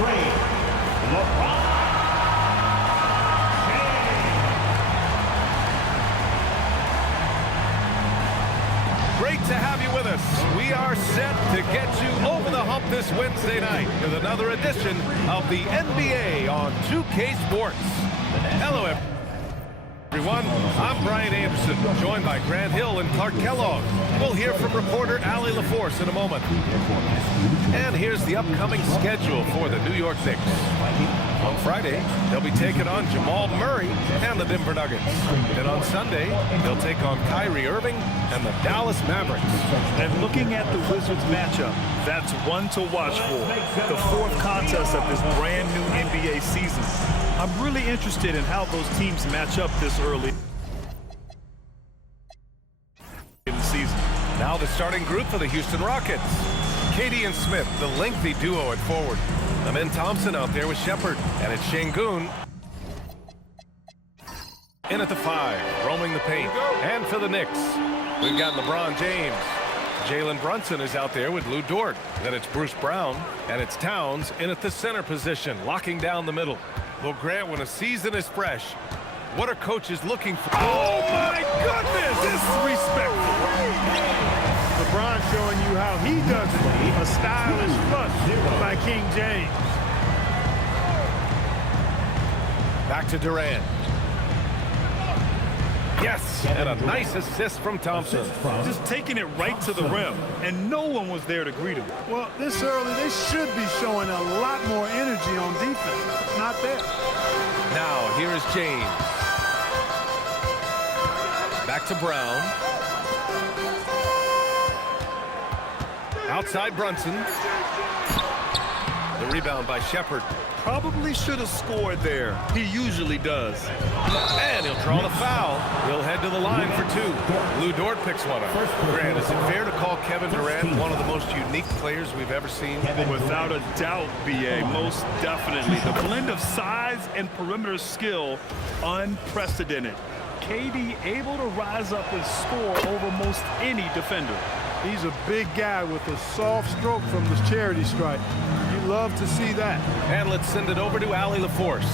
LeBron. Great to have you with us. We are set to get you over the hump this Wednesday night with another edition of the NBA on 2K Sports. Hello, everyone. I'm Brian Anderson, joined by Grant Hill and Clark Kellogg. We'll hear from reporter Allie LaForce in a moment. And here's the upcoming schedule for the New York Knicks. On Friday, they'll be taking on Jamal Murray and the Denver Nuggets. And on Sunday, they'll take on Kyrie Irving and the Dallas Mavericks. And looking at the Wizards matchup, that's one to watch for. The fourth contest of this brand new NBA season. I'm really interested in how those teams match up this early in the season. Now the starting group for the Houston Rockets. Katie and Smith, the lengthy duo at forward. Amin Thompson out there with Shepard, and it's Şengün in at the 5, roaming the paint. And for the Knicks, we've got LeBron James. Jalen Brunson is out there with Lou Dort. Then it's Bruce Brown, and it's Towns in at the center position, locking down the middle. Well, Grant, when a season is fresh, what are coaches looking for? Oh, my goodness! Disrespectful. LeBron showing you how he does it. A stylish flush by King James. Back to Durant. Yes, and a nice assist from Thompson. Just taking it right to the rim, and no one was there to greet him. Well, this early, they should be showing a lot more energy on defense. It's not there. Now, here is James. Back to Brown. Outside Brunson. The rebound by Shepard. Probably should have scored there. He usually does. And he'll draw the foul. He'll head to the line for 2. Lou Dort picks one up. Grant, is it fair to call Kevin Durant one of the most unique players we've ever seen? Without a doubt, B.A., most definitely. The blend of size and perimeter skill, unprecedented. KD able to rise up and score over most any defender. He's a big guy with a soft stroke from the charity stripe. You love to see that. And let's send it over to Allie LaForce.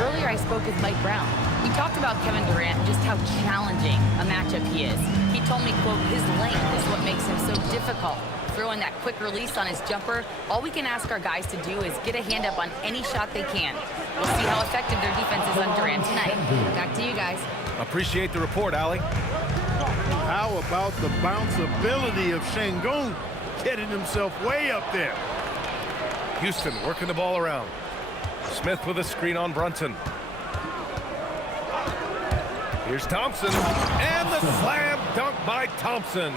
Earlier I spoke with Mike Brown. We talked about Kevin Durant and just how challenging a matchup he is. He told me, quote, his length is what makes him so difficult. Throwing that quick release on his jumper, all we can ask our guys to do is get a hand up on any shot they can. We'll see how effective their defense is on Durant tonight. Back to you guys. Appreciate the report, Allie. How about the bounceability of Şengün getting himself way up there? Houston working the ball around. Smith with a screen on Brunson. Here's Thompson. And the slam dunk by Thompson.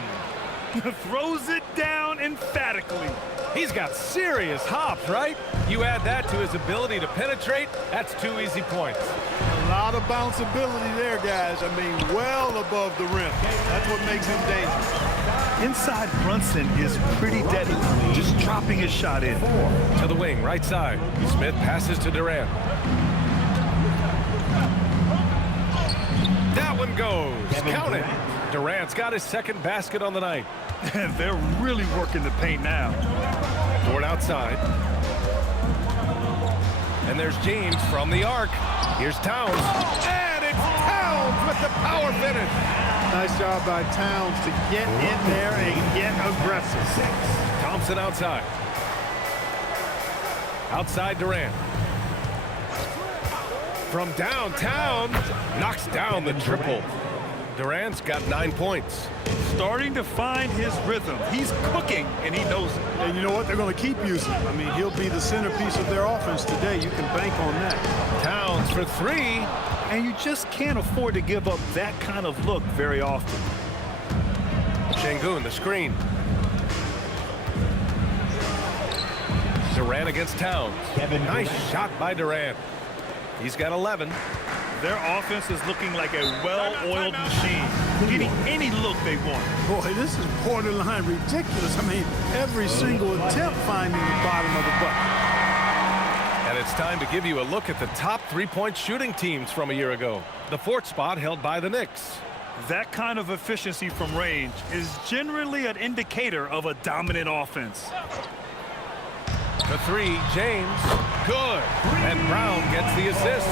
Throws it down emphatically. He's got serious hops, right? You add that to his ability to penetrate, that's 2 easy points. A lot of bounceability there, guys. I mean, well above the rim. That's what makes him dangerous. Inside Brunson is pretty deadly, just dropping his shot in. To the wing, right side. Smith passes to Durant. That one goes. Count it. Durant's got his second basket on the night. They're really working the paint now. Dort outside. And there's James from the arc. Here's Towns. And it's Towns with the power finish. Nice job by Towns to get in there and get aggressive. Thompson outside. Outside Durant. From downtown, knocks down the triple. Durant's got 9 points. Starting to find his rhythm. He's cooking, and he knows it. And you know what? They're going to keep using him. I mean, he'll be the centerpiece of their offense today. You can bank on that. Towns for 3. And you just can't afford to give up that kind of look very often. Şengün, the screen. Durant against Towns. Nice shot by Durant. He's got 11. Their offense is looking like a well-oiled machine, getting any look they want. Boy, this is borderline ridiculous. I mean, every single attempt finding the bottom of the bucket. And it's time to give you a look at the top three-point shooting teams from a year ago. The 4th spot held by the Knicks. That kind of efficiency from range is generally an indicator of a dominant offense. The three, James, good. And Brown gets the assist.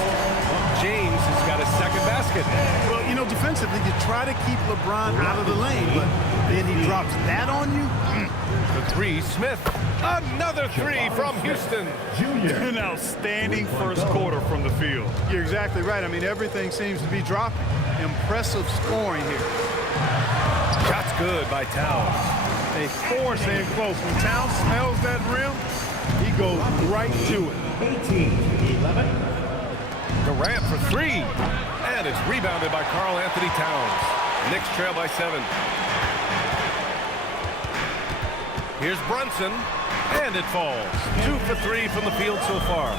James has got his second basket. Well, you know, defensively, you try to keep LeBron out of the lane, but then he drops that on you. The three, Smith. Another three from Houston. An outstanding first quarter from the field. You're exactly right. I mean, everything seems to be dropping. Impressive scoring here. Shot's good by Towns. They force in close. When Towns smells that rim, he goes right to it. 18-11. Durant for three. And it's rebounded by Karl Anthony Towns. Knicks trail by 7. Here's Brunson. And it falls. 2 for 3 from the field so far.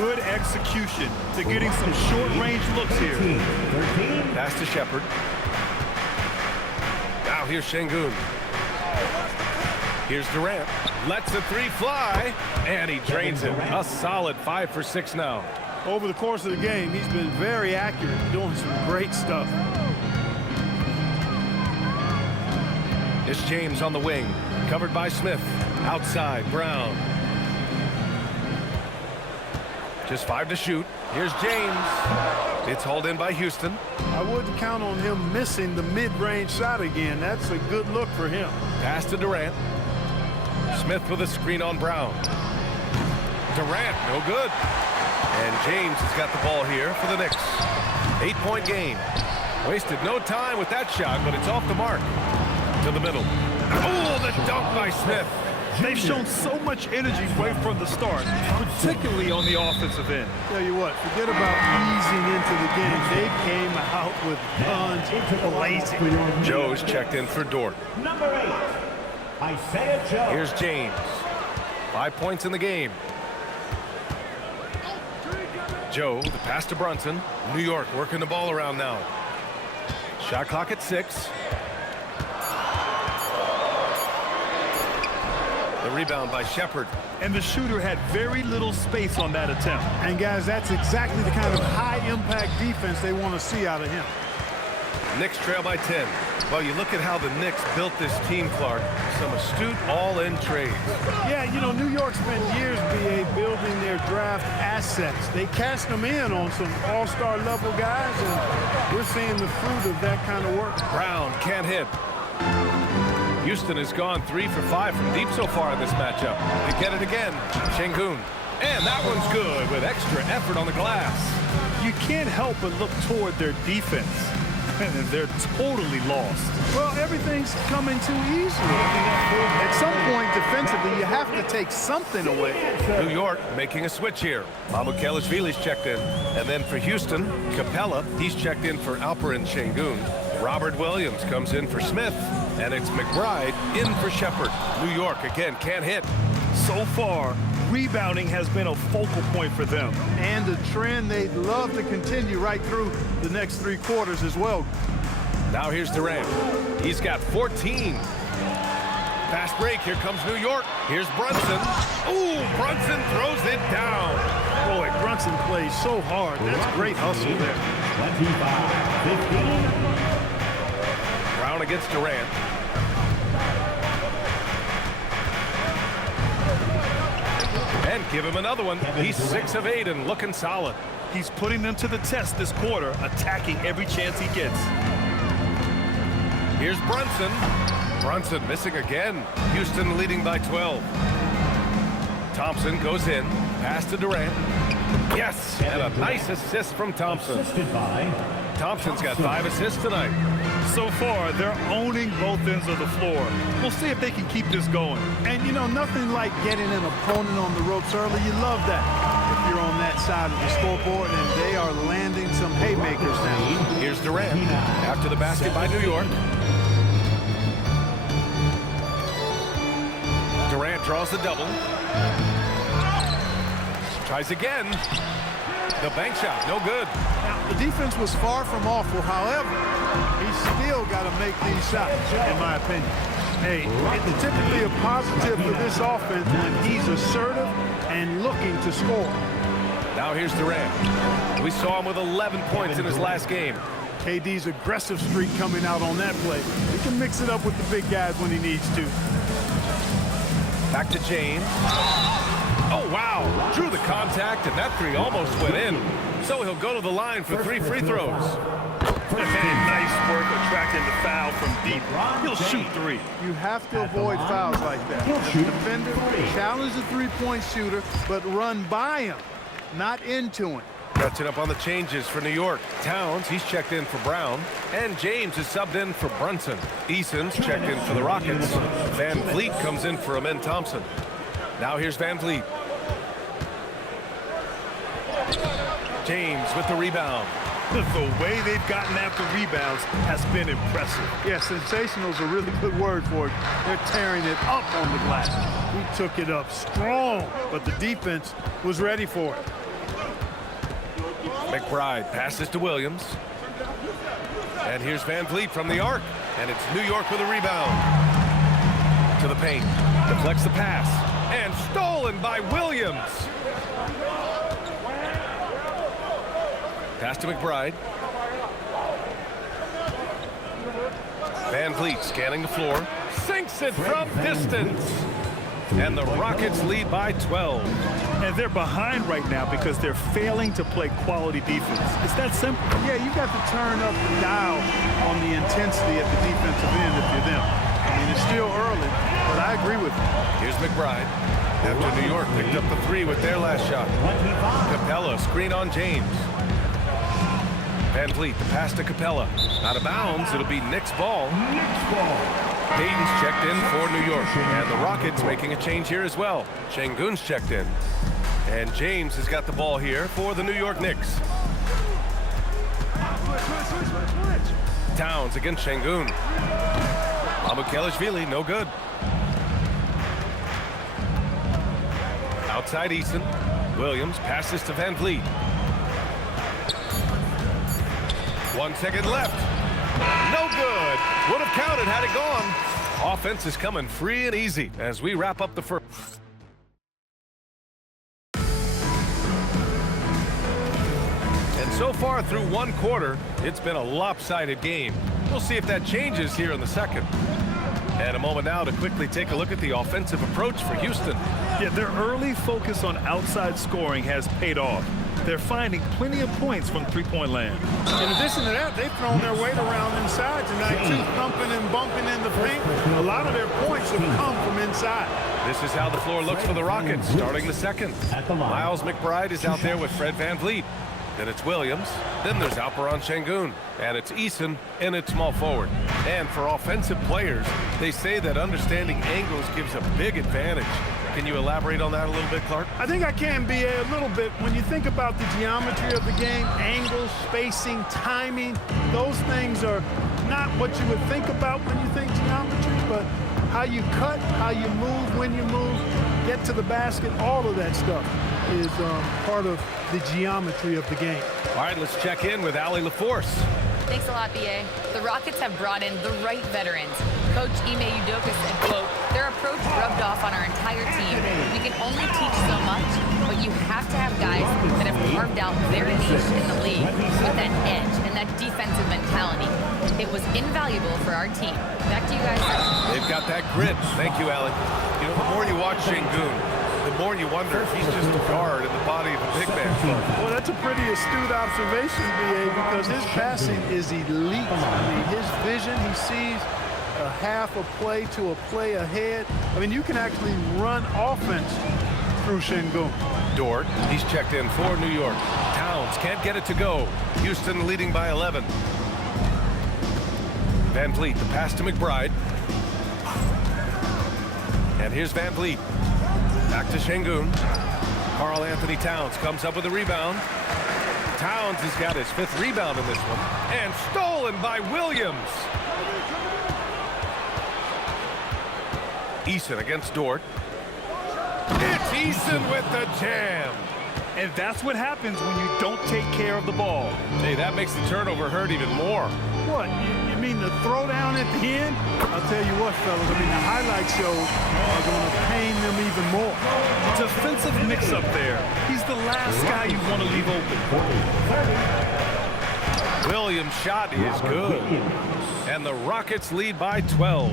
Good execution to getting some short-range looks here. 13. Pass to Shepard. Now here's Şengün. Here's Durant. Lets the three fly. And he drains it. A solid 5 for 6 now. Over the course of the game, he's been very accurate, doing some great stuff. It's James on the wing. Covered by Smith. Outside, Brown. Just 5 to shoot. Here's James. It's hauled in by Houston. I wouldn't count on him missing the mid-range shot again. That's a good look for him. Pass to Durant. Smith with a screen on Brown. Durant, no good. And James has got the ball here for the Knicks. 8-point game. Wasted no time with that shot, but it's off the mark. To the middle. Oh, the dunk by Smith. They've shown so much energy right from the start, particularly on the offensive end. Tell you what, forget about easing into the game. They came out with guns blazing. Joe's checked in for Dort. Number 8, Isaiah Joe. Here's James. 5 points in the game. Joe, the pass to Brunson. New York working the ball around now. Shot clock at 6. The rebound by Shepard. And the shooter had very little space on that attempt. And guys, that's exactly the kind of high-impact defense they want to see out of him. Knicks trail by 10. Well, you look at how the Knicks built this team, Clark. Some astute all-in trades. Yeah, you know, New York spent years, BA, building their draft assets. They cast them in on some all-star level guys, and we're seeing the fruit of that kind of work. Brown can't hit. Houston has gone 3 for 5 from deep so far in this matchup. They get it again. Şengün. And that one's good with extra effort on the glass. You can't help but look toward their defense. And they're totally lost. Well, everything's coming too easily. At some point, defensively, you have to take something away. New York making a switch here. Mamukelashvili's checked in. And then for Houston, Capella, he's checked in for Alperen Şengün. Robert Williams comes in for Smith. And it's McBride in for Shepard. New York, again, can't hit. So far, rebounding has been a focal point for them. And a trend they'd love to continue right through the next 3 quarters as well. Now here's Durant. He's got 14. Fast break. Here comes New York. Here's Brunson. Ooh, Brunson throws it down. Boy, Brunson plays so hard. That's great hustle there. 25-15. Brown against Durant. And give him another one. He's 6 of 8 and looking solid. He's putting them to the test this quarter, attacking every chance he gets. Here's Brunson. Brunson missing again. Houston leading by 12. Thompson goes in. Pass to Durant. Yes, and a nice assist from Thompson. Assisted by Thompson's got 5 assists tonight. So far, they're owning both ends of the floor. We'll see if they can keep this going. And, you know, nothing like getting an opponent on the ropes early. You love that if you're on that side of the scoreboard, and they are landing some haymakers now. Here's Durant after the basket by New York. Durant draws the double. Tries again. The bank shot, no good. Now, the defense was far from awful. However, he's still got to make these shots, in my opinion. Hey, it's typically a positive for this offense when he's assertive and looking to score. Now here's Durant. We saw him with 11 points in his last game. KD's aggressive streak coming out on that play. He can mix it up with the big guys when he needs to. Back to James. Oh, wow. Drew the contact, and that three almost went in. So he'll go to the line for 3 free throws. Nice work attracting the foul from deep. He'll shoot 3. You have to avoid fouls like that. As a defender, challenge the three-point shooter, but run by him, not into him. Catching up on the changes for New York. Towns, he's checked in for Brown. And James is subbed in for Brunson. Eason's checked in for the Rockets. Van Vliet comes in for Amen Thompson. Now here's Van Vliet. James with the rebound. The way they've gotten after rebounds has been impressive. Yeah, sensational is a really good word for it. They're tearing it up on the glass. He took it up strong, but the defense was ready for it. McBride passes to Williams. And here's Van Vliet from the arc. And it's New York with a rebound. To the paint. Deflects the pass. And stolen by Williams. Pass to McBride. Van Vliet scanning the floor. Sinks it from distance. And the Rockets lead by 12. And they're behind right now because they're failing to play quality defense. It's that simple. Yeah, you got to turn up the dial on the intensity at the defensive end if you're them. I mean, it's still early, but I agree with you. Here's McBride. After New York picked up the 3 with their last shot. Capella screen on James. Van Vliet, the pass to Capella. Out of bounds, it'll be Knicks ball. Payton's checked in for New York. And the Rockets making a change here as well. Şengün's checked in. And James has got the ball here for the New York Knicks. Towns against Şengün. Amukelashvili, no good. Outside Eason. Williams passes to Van Vliet. 1 second left. No good. Would have counted had it gone. Offense is coming free and easy as we wrap up the first. And so far through 1 quarter, it's been a lopsided game. We'll see if that changes here in the second. And a moment now to quickly take a look at the offensive approach for Houston. Yeah, their early focus on outside scoring has paid off. They're finding plenty of points from three-point land. In addition to that, they've thrown their weight around inside tonight, too, thumping and bumping in the paint. A lot of their points have come from inside. This is how the floor looks for the Rockets starting the second. Miles McBride is out there with Fred Van Vliet. Then it's Williams. Then there's Alperen Şengün. And it's Eason in at small forward. And for offensive players, they say that understanding angles gives a big advantage. Can you elaborate on that a little bit, Clark? I think I can, B.A., a little bit. When you think about the geometry of the game, angles, spacing, timing, those things are not what you would think about when you think geometry, but how you cut, how you move, when you move, get to the basket, all of that stuff is part of the geometry of the game. All right, let's check in with Allie LaForce. Thanks a lot, BA. The Rockets have brought in the right veterans. Coach Ime Udoka said, quote, their approach rubbed off on our entire team. We can only teach so much, but you have to have guys that have carved out their niche in the league with that edge and that defensive mentality. It was invaluable for our team. Back to you guys. They've got that grit. Thank you, Allie. You know, the more you watch Şengün, the more you wonder if he's just a guard in the body of a big man. Well, that's a pretty astute observation, B.A., because his passing is elite. I mean, his vision, he sees a half a play to a play ahead. I mean, you can actually run offense through Şengün. Dort, he's checked in for New York. Towns can't get it to go. Houston leading by 11. Van Vliet, the pass to McBride. And here's Van Vliet. Back to Şengün. Karl Anthony Towns comes up with a rebound. Towns has got his 5th rebound in this one. And stolen by Williams. Eason against Dort. It's Eason with the jam. And that's what happens when you don't take care of the ball. Hey, that makes the turnover hurt even more. What, you mean the throwdown at the end? I'll tell you what, fellas, I mean, the highlight shows are going to pain them even more. Defensive mix-up there. He's the last guy you want to leave open. Williams' shot is good. And the Rockets lead by 12.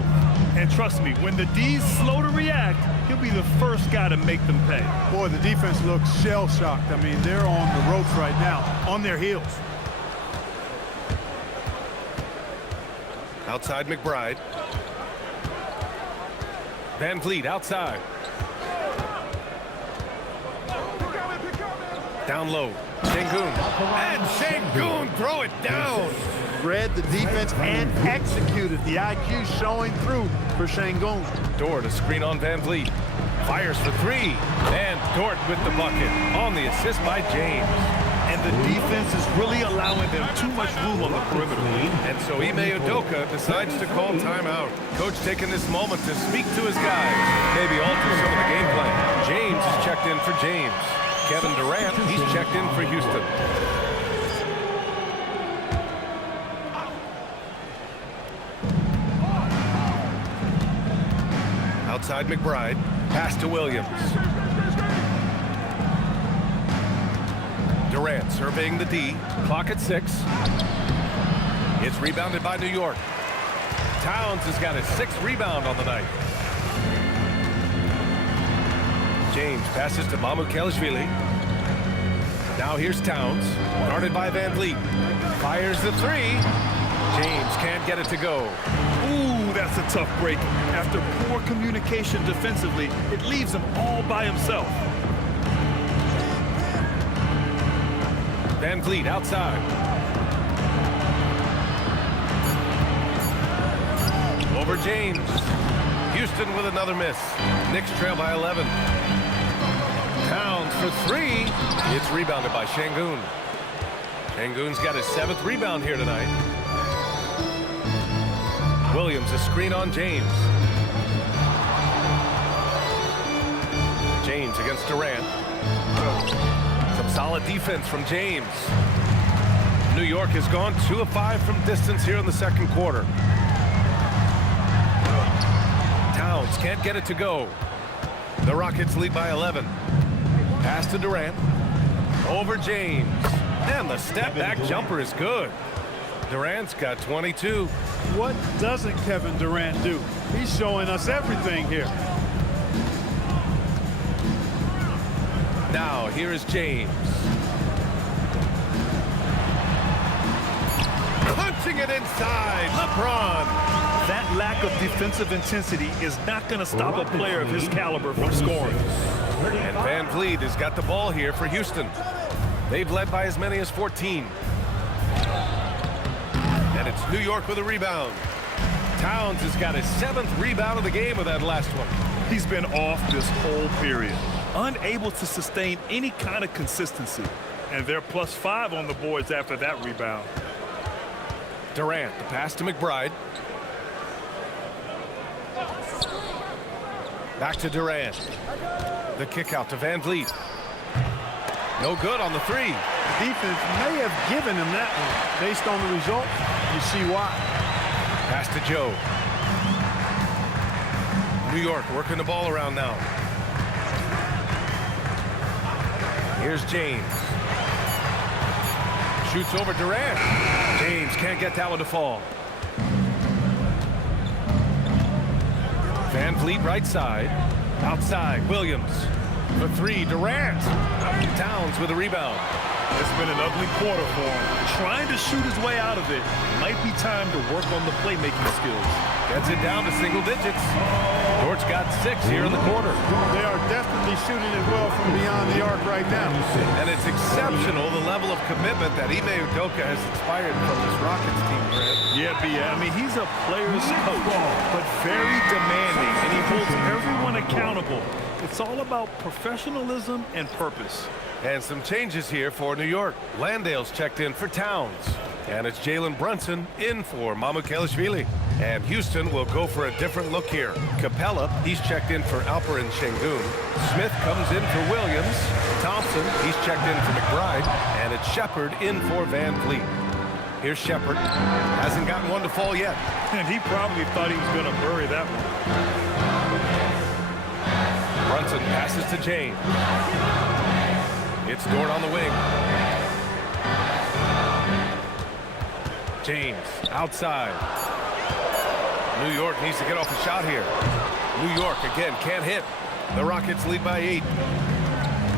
And trust me, when the D's slow to react, he'll be the first guy to make them pay. Boy, the defense looks shell-shocked. I mean, they're on the ropes right now, on their heels. Outside McBride. Van Vliet outside. Down low. Şengün. And Şengün throw it down. Read the defense and executed. The IQ showing through for Şengün. Dort a screen on Van Vliet. Fires for three. And Dort with the bucket on the assist by James. And the defense is really allowing them too much room on the perimeter. And so Ime Udoka decides to call timeout. Coach taking this moment to speak to his guys. Maybe alter some of the game plan. James is checked in for James. Kevin Durant, he's checked in for Houston. Outside McBride, pass to Williams. Durant surveying the D, clock at 6. It's rebounded by New York. Towns has got his 6th rebound on the night. James passes to Mamukelashvili. Now here's Towns, guarded by Van Vliet. Fires the 3. James can't get it to go. Ooh, that's a tough break. After poor communication defensively, it leaves him all by himself. Van Vliet outside. Over James. Houston with another miss. Knicks trail by 11. Towns for 3. It's rebounded by Şengün. Şengün's got his 7th rebound here tonight. Williams a screen on James. James against Durant. Some solid defense from James. New York has gone 2 of 5 from distance here in the second quarter. Towns can't get it to go. The Rockets lead by 11. Pass to Durant. Over James. And the step-back jumper is good. Durant's got 22. What doesn't Kevin Durant do? He's showing us everything here. Now, here is James. Punching it inside. LeBron. That lack of defensive intensity is not going to stop a player of his caliber from scoring. And Van Vliet has got the ball here for Houston. They've led by as many as 14. And it's New York with a rebound. Towns has got his 7th rebound of the game with that last one. He's been off this whole period, unable to sustain any kind of consistency. And they're +5 on the boards after that rebound. Durant, the pass to McBride. Back to Durant. The kick out to Van Vliet. No good on the 3. The defense may have given him that one. Based on the result, you see why. Pass to Joe. New York working the ball around now. Here's James. Shoots over Durant. James can't get that one to fall. Van Vliet right side. Outside, Williams. For 3, Durant. Towns with a rebound. It's been an ugly quarter for him. Trying to shoot his way out of it. Might be time to work on the playmaking skills. Gets it down to single digits. Dort's got 6 here in the quarter. They are definitely shooting it well from beyond the arc right now. And it's exceptional the level of commitment that Ime Udoka has inspired from this Rockets team, Grant. Yeah, I mean, he's a player's coach, but very demanding, and he holds everyone accountable. It's all about professionalism and purpose. And some changes here for New York. Landale's checked in for Towns. And it's Jalen Brunson in for Mamukelashvili. And Houston will go for a different look here. Capella, he's checked in for Alperen Şengün. Smith comes in for Williams. Thompson, he's checked in for McBride. And it's Shepard in for Van Vliet. Here's Shepard. Hasn't gotten one to fall yet. And he probably thought he was going to bury that one. Brunson passes to James. It's Dort on the wing. James outside. New York needs to get off a shot here. New York, again, can't hit. The Rockets lead by 8.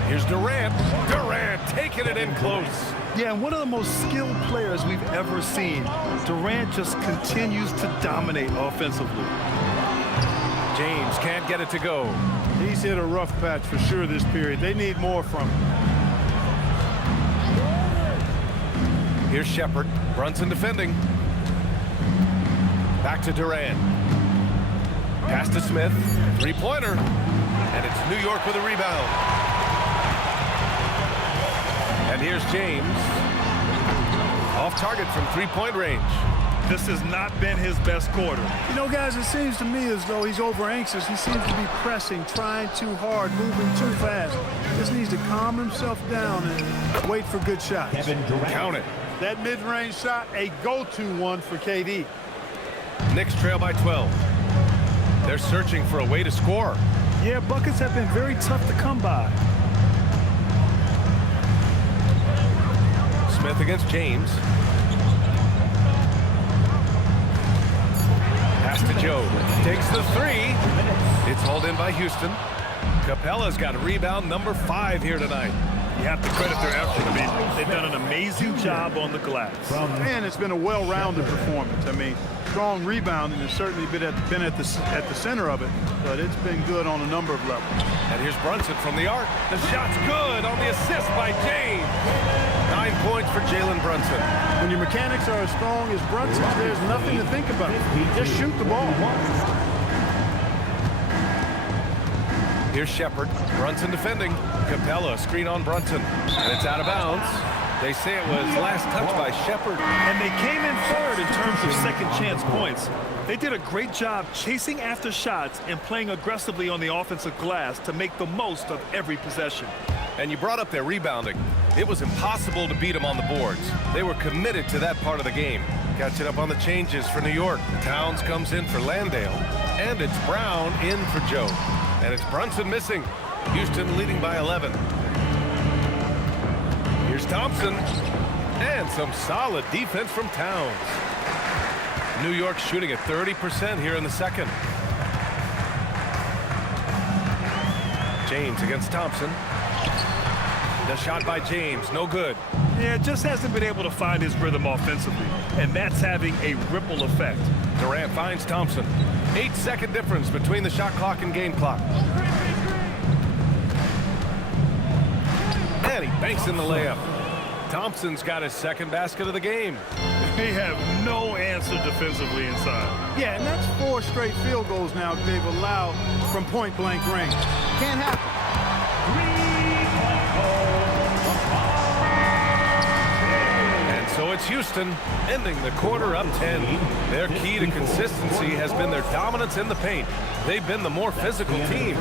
Here's Durant. Durant taking it in close. Yeah, and one of the most skilled players we've ever seen. Durant just continues to dominate offensively. James can't get it to go. He's hit a rough patch for sure this period. They need more from him. Here's Shepherd. Brunson defending. Back to Durant. Pass to Smith. Three-pointer. And it's New York with a rebound. And here's James. Off target from three-point range. This has not been his best quarter. You know, guys, it seems to me as though he's over anxious. He seems to be pressing, trying too hard, moving too fast. Just needs to calm himself down and wait for good shots. Kevin Durant. Count it. That mid-range shot, a go-to one for KD. Knicks trail by 12. They're searching for a way to score. Yeah, buckets have been very tough to come by. Smith against James. Pass to Joe. Takes the three. It's hauled in by Houston. Capella's got rebound number 5 here tonight. You have to credit their effort. I mean, they've done an amazing job on the glass. Man, it's been a well-rounded performance. I mean, strong rebounding has certainly been at the center of it, but it's been good on a number of levels. And here's Brunson from the arc. The shot's good on the assist by James. 9 points for Jalen Brunson. When your mechanics are as strong as Brunson's, there's nothing to think about. Just shoot the ball. Here's Shepherd. Brunson defending. Capella, screen on Brunson. And it's out of bounds. They say it was last touch by Shepherd. And they came in third in terms of second chance points. They did a great job chasing after shots and playing aggressively on the offensive glass to make the most of every possession. And you brought up their rebounding. It was impossible to beat them on the boards. They were committed to that part of the game. Catching up on the changes for New York. Towns comes in for Landale. And it's Brown in for Joe. And it's Brunson missing. Houston leading by 11. Here's Thompson. And some solid defense from Towns. New York shooting at 30% here in the second. James against Thompson. The shot by James, no good. Yeah, just hasn't been able to find his rhythm offensively, and that's having a ripple effect. Durant finds Thompson. 8-second difference between the shot clock and game clock. And he banks in the layup. Thompson's got his second basket of the game. They have no answer defensively inside. Yeah, and that's 4 straight field goals now they've allowed from point-blank range. Can't happen. And so it's Houston ending the quarter up 10. Their key to consistency has been their dominance in the paint. They've been the more physical team.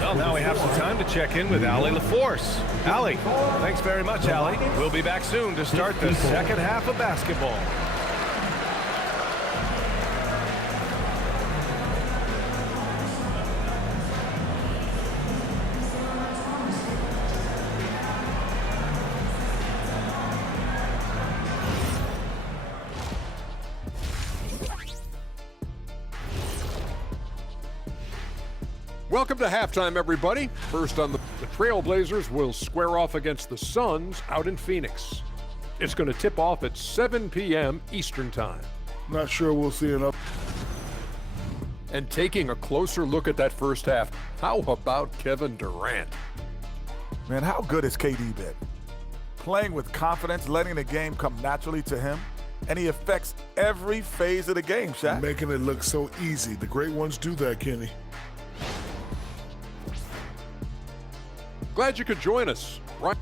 Well, now we have some time to check in with Allie LaForce. Allie, thanks very much, Allie. We'll be back soon to start the second half of basketball. Welcome to halftime, everybody. First on the Trailblazers will square off against the Suns out in Phoenix. It's going to tip off at 7 p.m. Eastern Time. Not sure we'll see enough. And taking a closer look at that first half, how about Kevin Durant? Man, how good has KD been? Playing with confidence, letting the game come naturally to him, and he affects every phase of the game, Shaq. Making it look so easy. The great ones do that, Kenny. Glad you could join us. Right.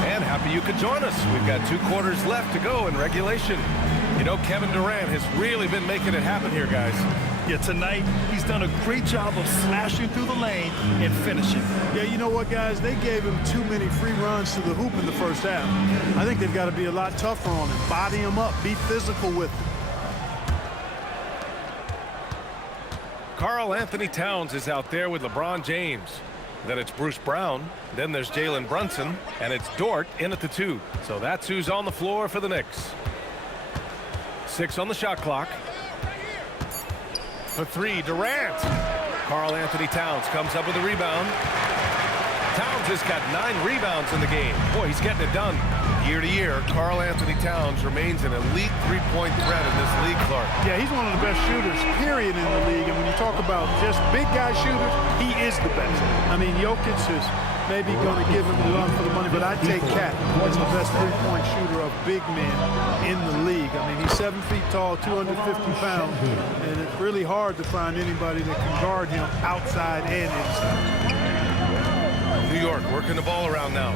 And happy you could join us. We've got 2 quarters left to go in regulation. You know, Kevin Durant has really been making it happen here, guys. Yeah, tonight he's done a great job of slashing through the lane and finishing. Yeah, you know what, guys? They gave him too many free runs to the hoop in the first half. I think they've got to be a lot tougher on him. Body him up. Be physical with him. Karl Anthony Towns is out there with LeBron James. Then it's Bruce Brown. Then there's Jalen Brunson. And it's Dort in at the 2. So that's who's on the floor for the Knicks. 6 on the shot clock. For 3, Durant. Karl Anthony Towns comes up with a rebound. Towns has got 9 rebounds in the game. Boy, he's getting it done. Year to year, Karl Anthony Towns remains an elite three-point threat in this league, Clark. Yeah, he's one of the best shooters, period, in the league. And when you talk about just big guy shooters, he is the best. I mean, Jokic is maybe going to give him the run for the money, but I take Cat as the best three-point shooter of big men in the league. I mean, he's 7 feet tall, 250 pounds, and it's really hard to find anybody that can guard him outside and inside. New York working the ball around now.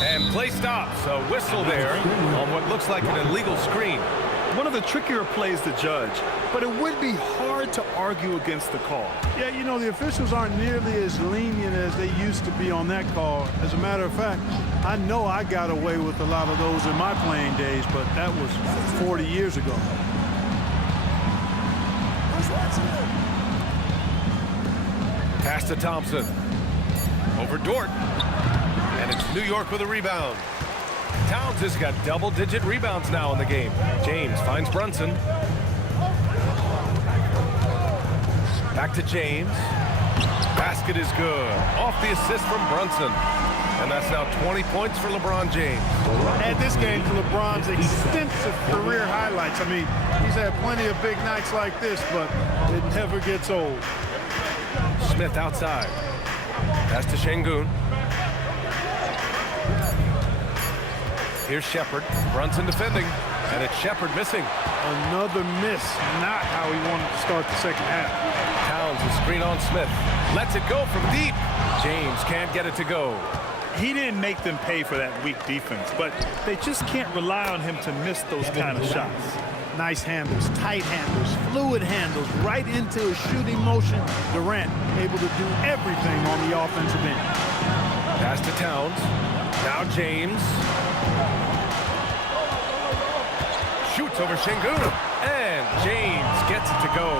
And play stops. A whistle there on what looks like an illegal screen. One of the trickier plays to judge, but it would be hard to argue against the call. Yeah, you know, the officials aren't nearly as lenient as they used to be on that call. As a matter of fact, I know I got away with a lot of those in my playing days, but that was 40 years ago. Pass to Thompson. Over Dort. And it's New York with a rebound. Towns has got double-digit rebounds now in the game. James finds Brunson. Back to James. Basket is good. Off the assist from Brunson. And that's now 20 points for LeBron James. Add this game to LeBron's extensive career highlights. I mean, he's had plenty of big nights like this, but it never gets old. Smith outside. Pass to Şengün. Here's Shepherd. Brunson defending. And it's Shepherd missing. Another miss. Not how he wanted to start the second half. Towns is screen on Smith. Lets it go from deep. James can't get it to go. He didn't make them pay for that weak defense, but they just can't rely on him to miss those kind of shots. Nice handles, tight handles, fluid handles, right into a shooting motion. Durant able to do everything on the offensive end. Pass to Towns. Now James. Shoots over Şengün. And James gets it to go.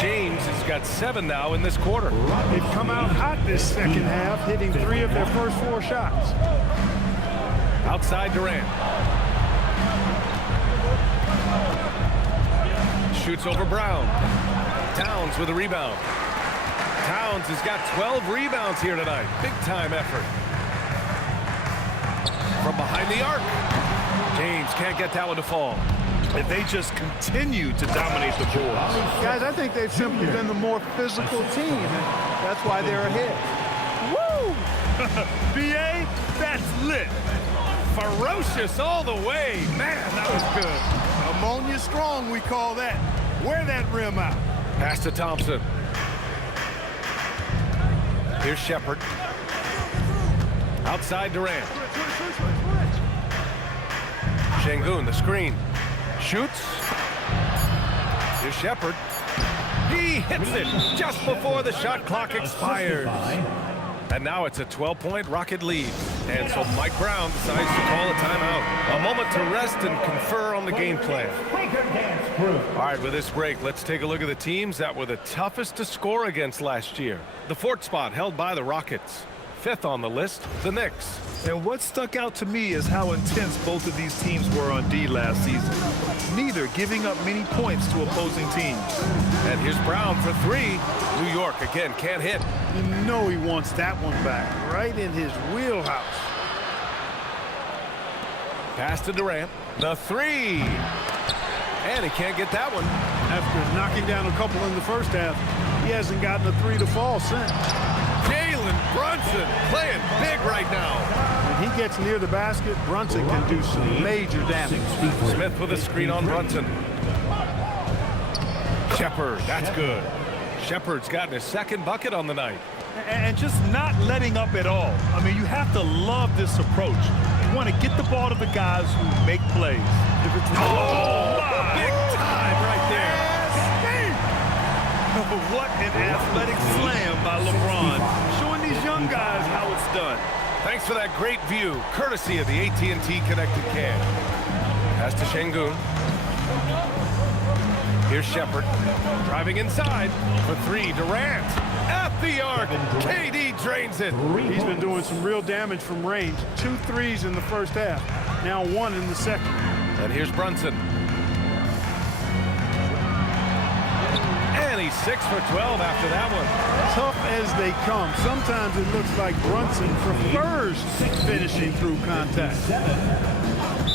James has got 7 now in this quarter. They've come out hot this second half, hitting 3 of their first 4 shots. Outside Durant. Shoots over Brown. Towns with a rebound. Towns has got 12 rebounds here tonight. Big time effort. From behind the arc. James can't get that one to fall. And they just continue to dominate the boards. Guys, I think they've simply been the more physical team, and that's why they're ahead. Woo! BA, that's lit. Ferocious all the way. Man, that was good. Ammonia strong, we call that. Wear that rim out. Pass to Thompson. Here's Shepherd. Outside Durant. Şengün, the screen. Shoots. Here's Shepherd. He hits it just before the shot clock expires. And now it's a 12-point Rocket lead. And so Mike Brown decides to call a timeout. A moment to rest and confer on the game plan. All right, with this break, let's take a look at the teams that were the toughest to score against last year. The 4th spot held by the Rockets. 5th on the list, the Knicks. And what stuck out to me is how intense both of these teams were on D last season. Neither giving up many points to opposing teams. And here's Brown for 3. New York, again, can't hit. You know he wants that one back, right in his wheelhouse. Pass to Durant. The 3. And he can't get that one. After knocking down a couple in the first half, he hasn't gotten a 3 to fall since. Jalen Brunson playing big right now. When he gets near the basket, Brunson can do some major damage. Smith with a screen on Brunson. Shepherd, that's good. Shepherd's gotten his 2nd bucket on the night. And just not letting up at all. I mean, you have to love this approach. You want to get the ball to the guys who make plays. If it's Big time right there. What an athletic slam by LeBron, showing these young guys how it's done. Thanks for that great view, courtesy of the AT&T Connected Cam. Pass to Şengün. Here's Shepherd, driving inside for 3, Durant. at the arc. KD drains it. He's been doing some real damage from range. 2 threes in the first half, now 1 in the second. And here's Brunson. And he's 6 for 12 after that one. Tough as they come. Sometimes it looks like Brunson prefers finishing through contact.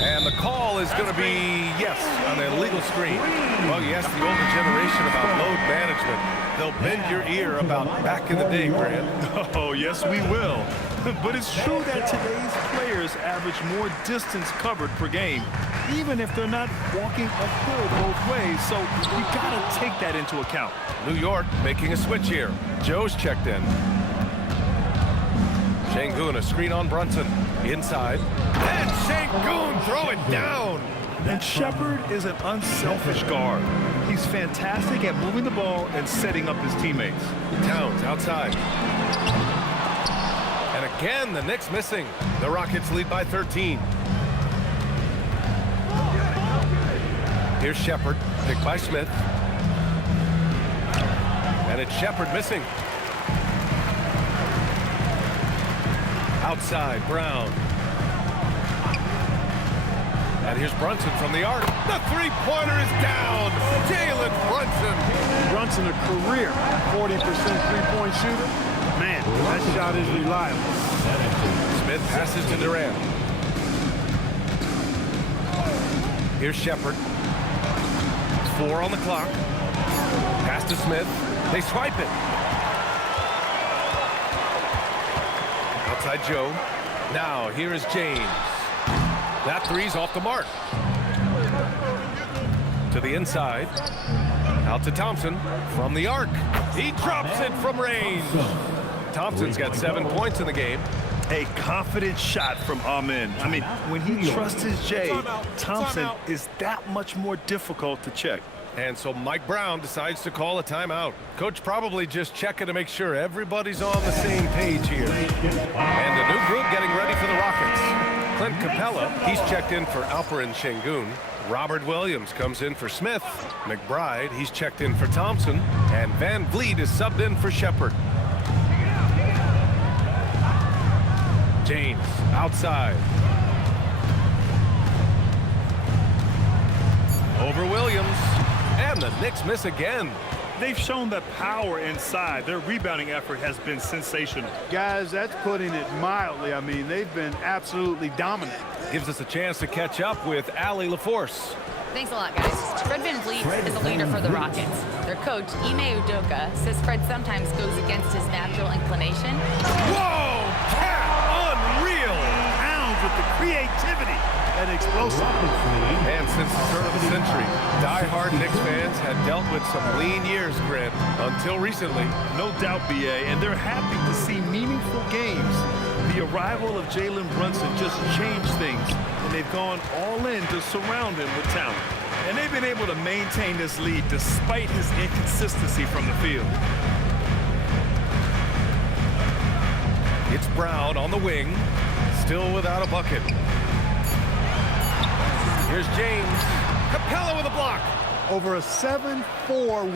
And the call is going to be, yes, on an illegal screen. Well, yes, the older generation about load management. They'll bend your ear about back in the day, Grant. Oh, yes, we will. But it's true that today's players average more distance covered per game, even if they're not walking uphill both ways. So you got to take that into account. New York making a switch here. Joe's checked in. Şengün, a screen on Brunson. Inside. And Şengün throw it down. And Shepherd is an unselfish guard. He's fantastic at moving the ball and setting up his teammates. Towns outside. And again, the Knicks missing. The Rockets lead by 13. Here's Shepherd, picked by Smith. And it's Shepherd missing. Outside, Brown. And here's Brunson from the arc. The three-pointer is down. Jalen Brunson. Brunson, a career 40% three-point shooter. Man, that shot is reliable. Smith passes to Durant. Here's Shepherd. 4 on the clock. Pass to Smith. They swipe it. Outside Joe. Now, here is James. That three's off the mark. To the inside. Out to Thompson from the arc. He drops it from range. Thompson's got 7 points in the game. A confident shot from Amen. I mean, when he trusts his J, Thompson is that much more difficult to check. And so Mike Brown decides to call a timeout. Coach probably just checking to make sure everybody's on the same page here. And a new group getting ready for the Rockets. Clint Capella, he's checked in for Alperen Şengün. Robert Williams comes in for Smith. McBride, he's checked in for Thompson. And Van Vliet is subbed in for Shepherd. James outside. Over Williams. And the Knicks miss again. They've shown that power inside. Their rebounding effort has been sensational. Guys, that's putting it mildly. I mean, they've been absolutely dominant. Gives us a chance to catch up with Allie LaForce. Thanks a lot, guys. Fred VanVleet is the leader for the Rockets. Their coach, Ime Udoka, says Fred sometimes goes against his natural inclination. Whoa! Cat! Unreal! Pounds with the creativity and explosiveness. And since the turn of the century, die-hard Knicks fans had dealt with some lean years, Grant, until recently. No doubt, BA, and they're happy to see meaningful games. The arrival of Jalen Brunson just changed things, and they've gone all in to surround him with talent. And they've been able to maintain this lead despite his inconsistency from the field. It's Brown on the wing, still without a bucket. Here's James. Capella with a block. Over a 7'4"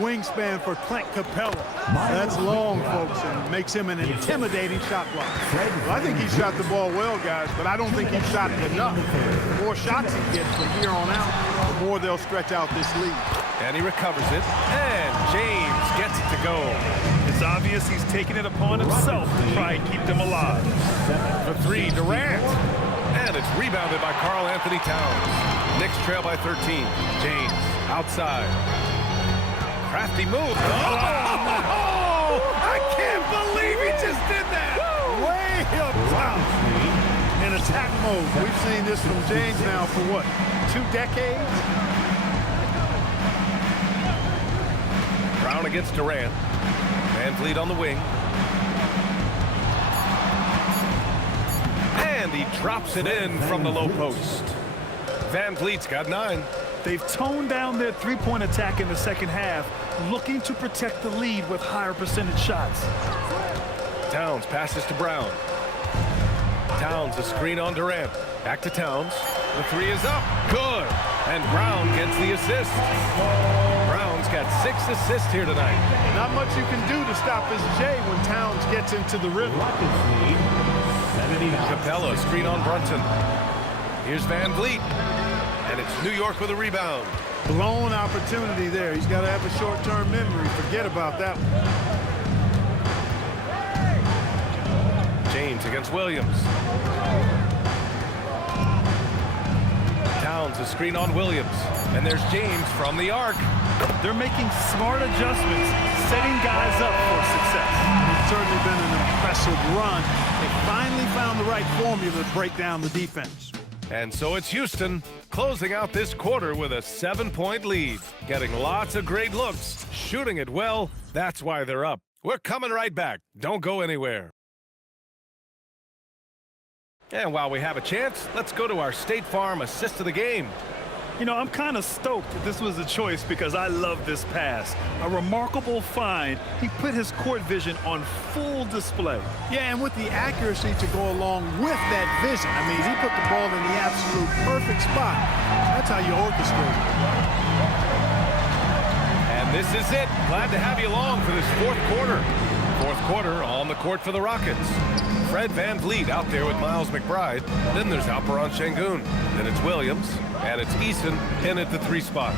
wingspan for Clint Capella. That's long, folks, and makes him an intimidating shot blocker. Well, I think he shot the ball well, guys, but I don't think he shot it enough. The more shots he gets from here on out, the more they'll stretch out this lead. And he recovers it, and James gets it to go. It's obvious he's taking it upon himself to try and keep them alive. For 3, Durant. And it's rebounded by Karl Anthony Towns. Knicks trail by 13. James outside. Crafty move. Oh! I can't believe he just did that. Way up top. In attack mode. We've seen this from James now for what, 2 decades? Brown against Durant. Van Vliet on the wing. And he drops it in from the low post. Van Vliet's got 9. They've toned down their three-point attack in the second half, looking to protect the lead with higher percentage shots. Towns passes to Brown. Towns a screen on Durant. Back to Towns. The three is up. Good. And Brown gets the assist. Brown's got 6 assists here tonight. Not much you can do to stop his J when Towns gets into the rhythm. Rockets lead 79. Capella, screen on Brunson. Here's Van Vliet. And it's New York with a rebound. Blown opportunity there. He's got to have a short-term memory. Forget about that one. James against Williams. Towns, a screen on Williams. And there's James from the arc. They're making smart adjustments, setting guys up for success. It's certainly been an impressive run. They finally found the right formula to break down the defense. And so it's Houston closing out this quarter with a 7-point lead. Getting lots of great looks, shooting it well. That's why they're up. We're coming right back. Don't go anywhere. And while we have a chance, let's go to our State Farm assist of the game. You know, I'm kind of stoked that this was a choice because I love this pass. A remarkable find. He put his court vision on full display. Yeah, and with the accuracy to go along with that vision. I mean, he put the ball in the absolute perfect spot. That's how you orchestrate it. And this is it. Glad to have you along for this fourth quarter. Fourth quarter on the court for the Rockets. Fred Van Vliet out there with Miles McBride. Then there's Alperon Şengün. Then it's Williams. And it's Eason in at the 3 spot.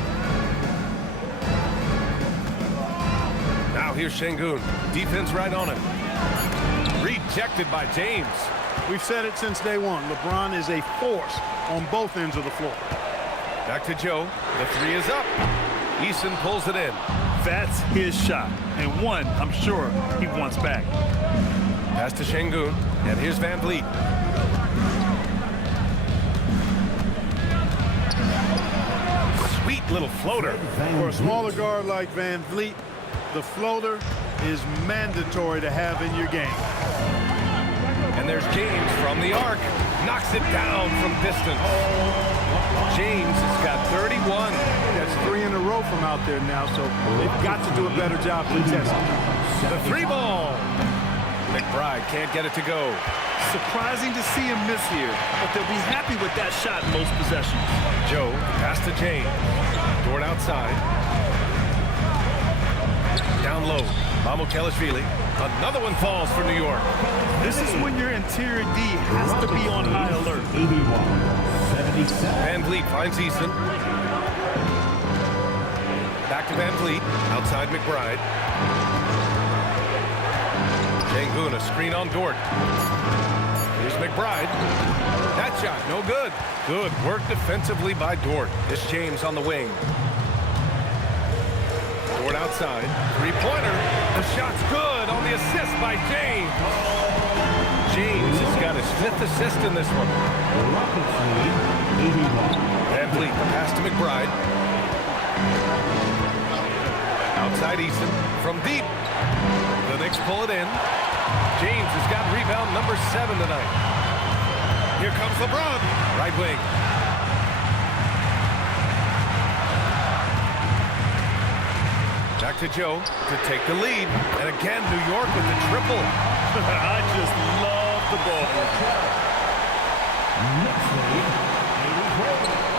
Now here's Şengün. Defense right on him. Rejected by James. We've said it since day one. LeBron is a force on both ends of the floor. Back to Joe. The 3 is up. Eason pulls it in. That's his shot. And one, I'm sure, he wants back. Pass to Şengün. And here's Van Vliet. Sweet little floater. For a smaller guard like Van Vliet, the floater is mandatory to have in your game. And there's James from the arc. Knocks it down from distance. James has got 31. That's 3 in a row from out there now, so they've got to do a better job contesting. The 3 ball. McBride can't get it to go. Surprising to see him miss here, but they'll be happy with that shot in most possessions. Joe, pass to James. Dort outside. Down low. Mamukelashvili. Another one falls for New York. This is when your interior D has to be on high alert. 81-77. Van Vliet finds Eason. Back to Van Vliet. Outside McBride. Şengün, a screen on Dort. Here's McBride. That shot, no good. Good work defensively by Dort. This James on the wing. Dort outside. 3-pointer. The shot's good on the assist by James. James has got his 5th assist in this one. Rockets lead 81. Van Vliet, the pass to McBride. Outside Eason from deep. The Knicks pull it in. James has got rebound number 7 tonight. Here comes LeBron. Right wing. Back to Joe to take the lead. And again, New York with the triple. I just love the ball.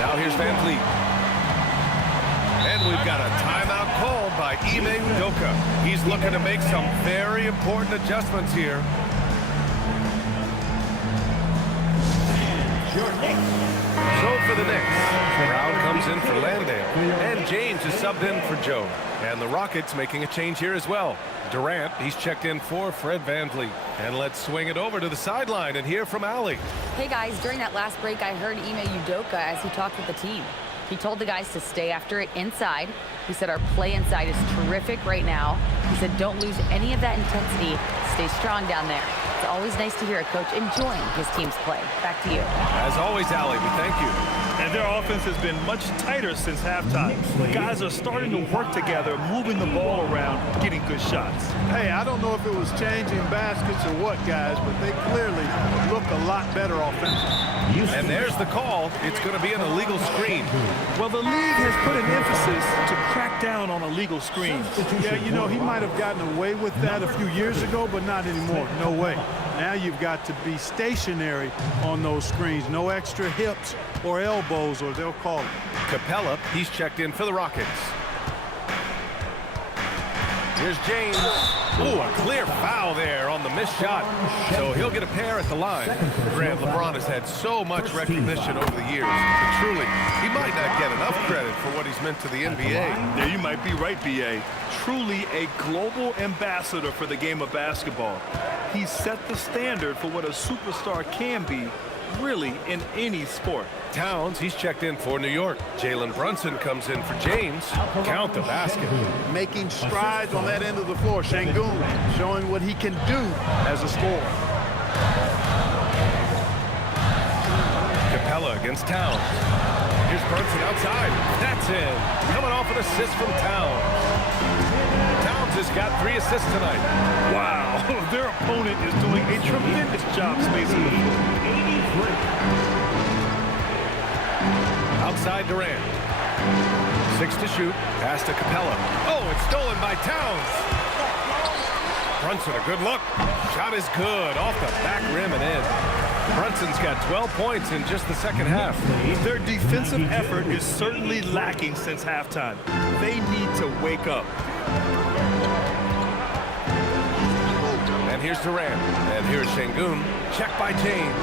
Now here's Van Vliet. And we've got a timeout called by Ime Udoka. He's looking to make some very important adjustments here. So for the Knicks, Brown comes in for Landale. And James is subbed in for Joe. And the Rockets making a change here as well. Durant, he's checked in for Fred Van Vliet. And let's swing it over to the sideline and hear from Allie. Hey guys, during that last break, I heard Ime Udoka as he talked with the team. He told the guys to stay after it inside. He said our play inside is terrific right now. He said don't lose any of that intensity. Stay strong down there. It's always nice to hear a coach enjoying his team's play. Back to you. As always, Allie, we thank you. And their offense has been much tighter since halftime. Guys are starting to work together, moving the ball around, getting good shots. Hey, I don't know if it was changing baskets or what, guys, but they clearly look a lot better offensively. And there's the call. It's going to be an illegal screen. Well, the league has put an emphasis to crack down on illegal screens. Yeah, you know, he might have gotten away with that a few years ago, but not anymore. No way. Now you've got to be stationary on those screens. No extra hips or elbows, or they'll call it. Capella, he's checked in for the Rockets. Here's James. Ooh, a clear foul there on the missed shot. So he'll get a pair at the line. Grant, LeBron has had so much recognition over the years. But truly, he might not get enough credit for what he's meant to the NBA. Yeah, you might be right, B.A. Truly a global ambassador for the game of basketball. He set the standard for what a superstar can be, really, in any sport. Towns, he's checked in for New York. Jalen Brunson comes in for James. Count the basket. Making strides on that end of the floor. Şengün showing what he can do as a scorer. Capella against Towns. Here's Brunson outside. That's in. Coming off an assist from Towns. Towns has got 3 assists tonight. Wow, their opponent is doing a tremendous job spacing the floor. Outside Durant. 6 to shoot. Pass to Capella. Oh, it's stolen by Towns. Brunson, a good look. Shot is good. Off the back rim and in. Brunson's got 12 points in just the second half. Their defensive effort is certainly lacking since halftime. They need to wake up. And here's Durant. And here's Şengün. Check by James.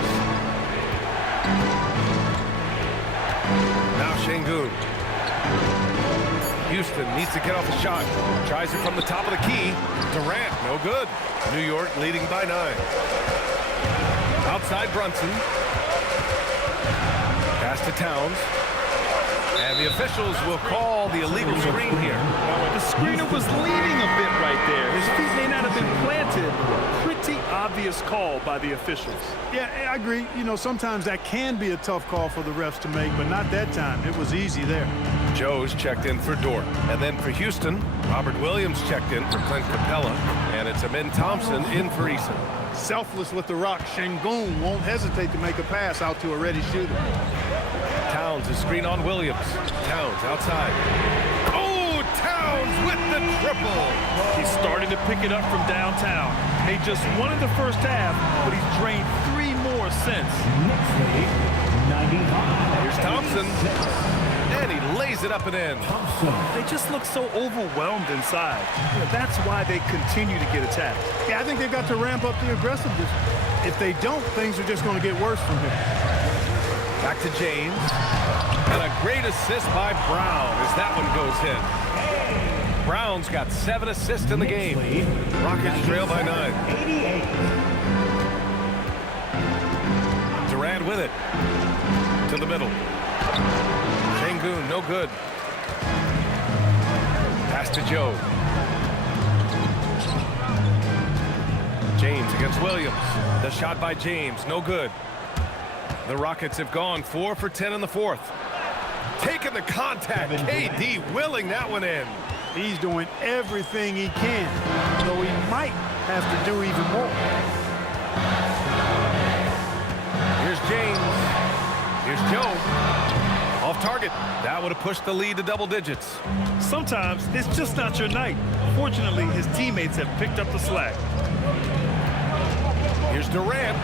Now Şengün. Houston needs to get off a shot. Tries it from the top of the key. Durant, no good. New York leading by 9. Outside Brunson. Pass to Towns. And the officials will call the illegal screen here. The screener was leaning a bit right there. His feet may not have been planted. Pretty obvious call by the officials. Yeah, I agree. You know, sometimes that can be a tough call for the refs to make, but not that time. It was easy there. Joe's checked in for Dort. And then for Houston, Robert Williams checked in for Clint Capella. And it's Amin Thompson in for Eason. Selfless with the rock. Şengün won't hesitate to make a pass out to a ready shooter. Towns is screen on Williams. Towns outside. Oh, Towns with the triple. He's starting to pick it up from downtown. They just won in the first half, but he's drained 3 more since. Here's Thompson. And he lays it up and in. They just look so overwhelmed inside. You know, that's why they continue to get attacked. Yeah, I think they've got to ramp up the aggressiveness. If they don't, things are just going to get worse from here. Back to James. And a great assist by Brown as that one goes in. Brown's got 7 assists in the game. Rockets trail by 9. Durant with it. To the middle. Şengün, no good. Pass to Joe. James against Williams. The shot by James, no good. The Rockets have gone 4 for 10 in the 4th. Taking the contact. KD willing that one in. He's doing everything he can, though he might have to do even more. Here's James. Here's Joe. Off target. That would have pushed the lead to double digits. Sometimes it's just not your night. Fortunately, his teammates have picked up the slack. Here's Durant.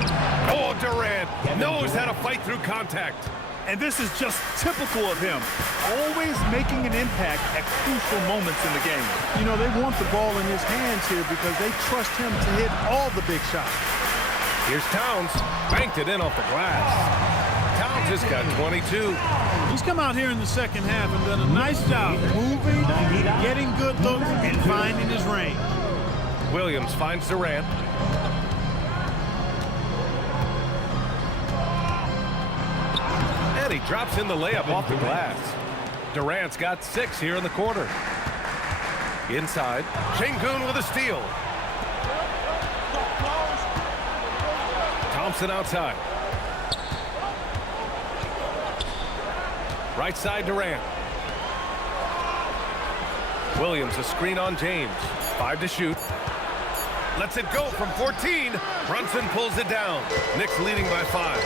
Oh, Durant knows how to fight through contact. And this is just typical of him. Always making an impact at crucial moments in the game. You know, they want the ball in his hands here because they trust him to hit all the big shots. Here's Towns. Banked it in off the glass. Towns has got 22. He's come out here in the second half and done a nice job moving, getting good looks, and finding his range. Williams finds Durant. And he drops in the layup off the glass. Durant's got 6 here in the quarter. Inside, Şengün with a steal. Thompson outside. Right side Durant. Williams a screen on James. 5 to shoot. Lets it go from 14. Brunson pulls it down. Knicks leading by 5.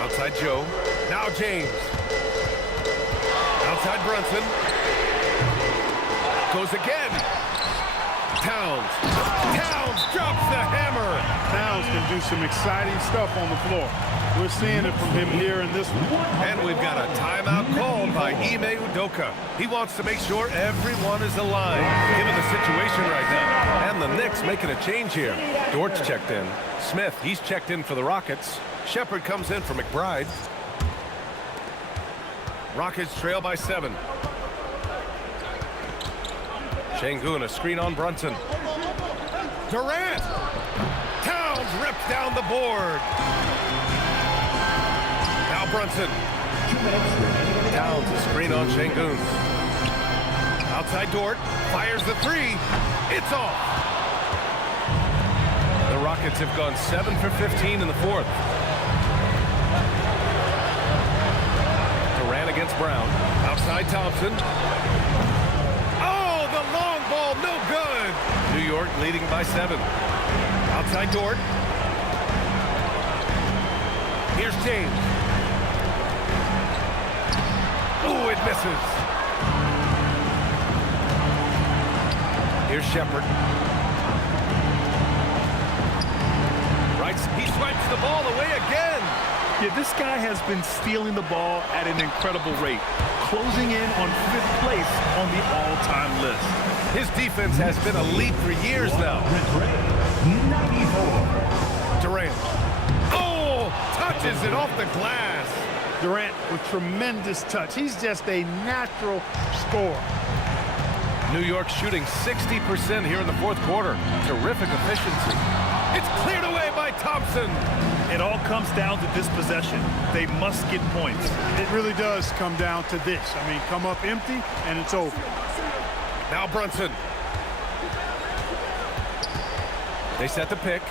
Outside Joe. Now James. Outside Brunson. Goes again. Towns. Towns drops the hammer. Towns can do some exciting stuff on the floor. We're seeing it from him here in this one. And we've got a timeout called by Ime Udoka. He wants to make sure everyone is aligned, given the situation right now. And the Knicks making a change here. Dort's checked in. Smith, he's checked in for the Rockets. Shepard comes in for McBride. Rockets trail by 7. Şengün, a screen on Brunson. Durant! Towns rips down the board. Now Brunson. Towns, a screen on Şengün. Outside Dort, fires the 3. It's off. The Rockets have gone 7 for 15 in the 4th. Durant against Brown. Outside Thompson. Oh, the long ball, no good. New York leading by 7. Outside Dort. Here's James. Oh, it misses. Here's Shepard. He swipes the ball away again. Yeah, this guy has been stealing the ball at an incredible rate, closing in on 5th place on the all-time list. His defense has been elite for years now. 94. Durant. Oh, touches it off the glass. Durant with tremendous touch. He's just a natural scorer. New York shooting 60% here in the 4th quarter. Terrific efficiency. It's cleared away by Thompson. It all comes down to this possession. They must get points. It really does come down to this. I mean, come up empty, and it's over. Now Brunson. They set the pick.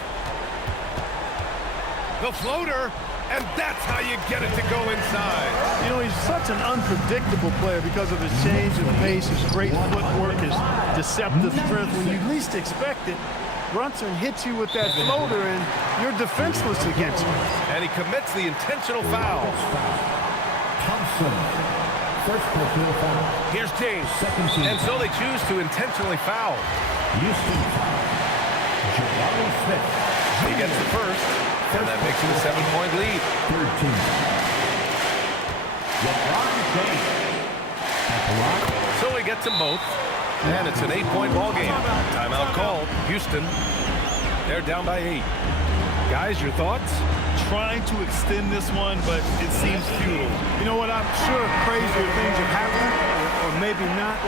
The floater, and that's how you get it to go inside. You know, he's such an unpredictable player because of his change of pace, his great footwork, his deceptive strength. When you least expect it, Brunson hits you with that floater, and you're defenseless against him. And he commits the intentional foul. Thompson. First personal foul. Here's James. And so they choose to intentionally foul. Houston foul. Jabari Smith. He gets the first, and that makes it a 7-point lead. 13. LeBron James. At the rock. So he gets them both, and it's an 8-point ball game. Timeout called. Houston, they're down by 8. Guys, your thoughts? Trying to extend this one, but it seems futile. You know what? I'm sure crazier things have happened, or maybe not.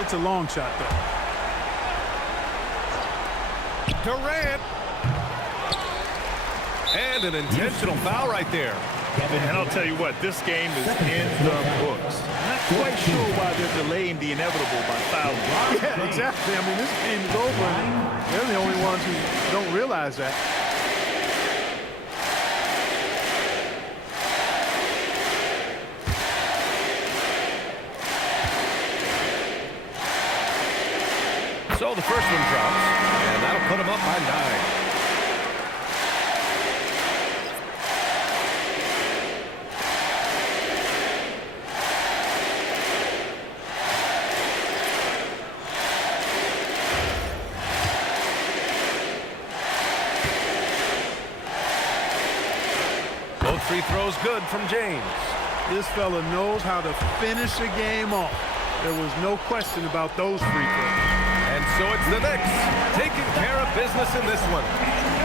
It's a long shot, though. Durant. And an intentional foul right there. And I'll tell you what, this game is in the books. Not quite sure why they're delaying the inevitable by fouling. Yeah, exactly. I mean, this game is over, and they're the only ones who don't realize that. So the first one drops, and that'll put him up by 9. Both free throws good from James. This fella knows how to finish a game off. There was no question about those free throws. And so it's the Knicks taking care of business in this one.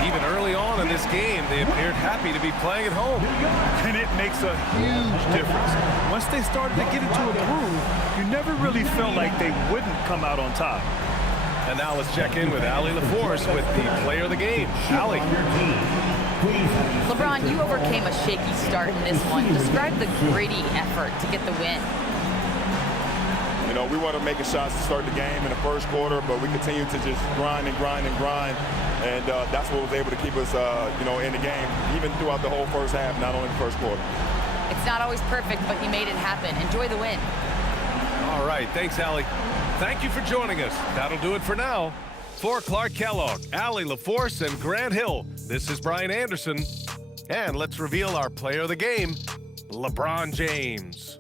Even early on in this game, they appeared happy to be playing at home. And it makes a huge difference. Once they started to get into a groove, you never really felt like they wouldn't come out on top. And now let's check in with Allie LaForce with the player of the game. Allie. LeBron, you overcame a shaky start in this one. Describe the gritty effort to get the win. You know, we wanted making shots to start the game in the first quarter, but we continued to just grind and grind and grind. And that's what was able to keep us, you know, in the game, even throughout the whole first half, not only the first quarter. It's not always perfect, but you made it happen. Enjoy the win. All right. Thanks, Allie. Thank you for joining us. That'll do it for now. For Clark Kellogg, Allie LaForce, and Grant Hill, this is Brian Anderson. And let's reveal our player of the game, LeBron James.